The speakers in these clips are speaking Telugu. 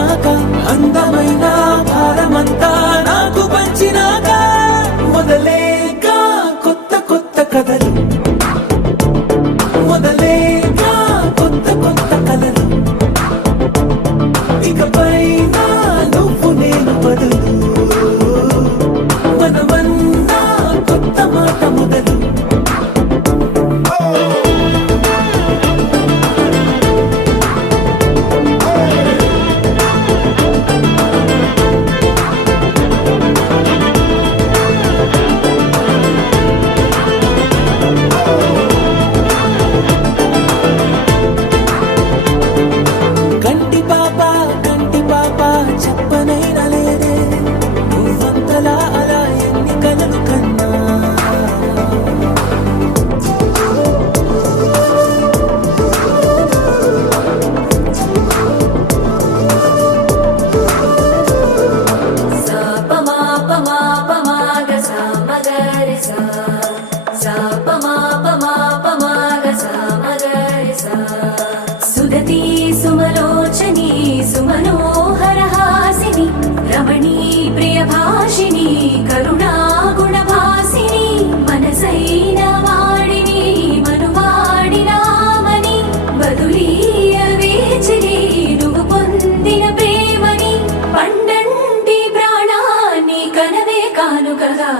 మోసినాక అందమైన భారమంతా నాకు పంచినాక మొదలేగా కొత్త కొత్త కథలు, మొదలేగా కొత్త కొత్త కలలు. ఇకపైన నువ్వు నేను బదులు, మనమన్నా కొత్త మాట మొదలు. కంటి పాప చెప్పనైనా లేదే నువ్వంతలా అలా ఎన్ని కలలు కన్నా. సుదతి సుమలోచని సుమనోహరహాసిని రమణీ ప్రియభాషిణి కరుణా గుణభాసిని మనసైన వాడిని మనువాడినామని బదులీయ వేచిని నువ్వు పొందిన ప్రేమని పండంటి ప్రాణాన్ని కనవే కానుకగా.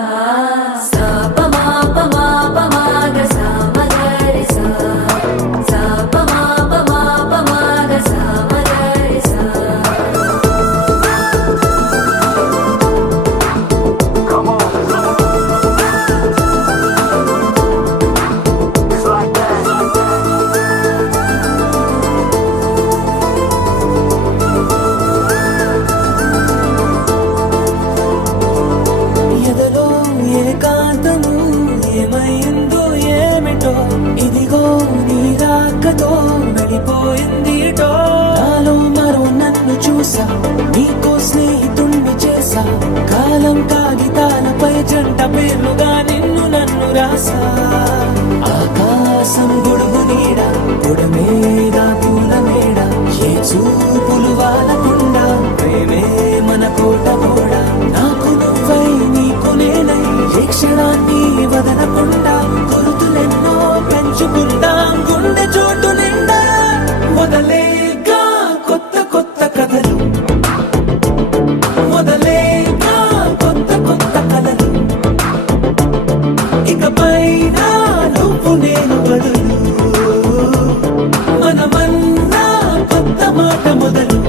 ఏకాంతము ఏమైందో ఏమిటో ఇదిగో నీ రాకతో వెళ్ళిపోయిందిటో. నాలో మరో నన్ను చూసా, నీకో స్నేహితుణ్ణి చేసా, కాలం కాగితాలపై జంట పేర్లుగా నిన్ను నన్ను రాసా. ఆకాశం గొడుగు నీడ పొడమేగా పూల మేడ, ఏ చూపులు వాలకుండా ప్రేమే మన కోట గోడ. నాకు నువ్వై నీకు నేనై ఏ క్షణాన్ని వదలకుండా గుర్తులెన్నో పెంచుకుందాం గుండె చోటు నిండా. మొదలేగా కొత్త కొత్త కథలు, మొదలేగా కొత్త కొత్త కలలు. ఇకపైన నువ్వు నేను బదులు, మనమన్నా కొత్త మాట మొదలు.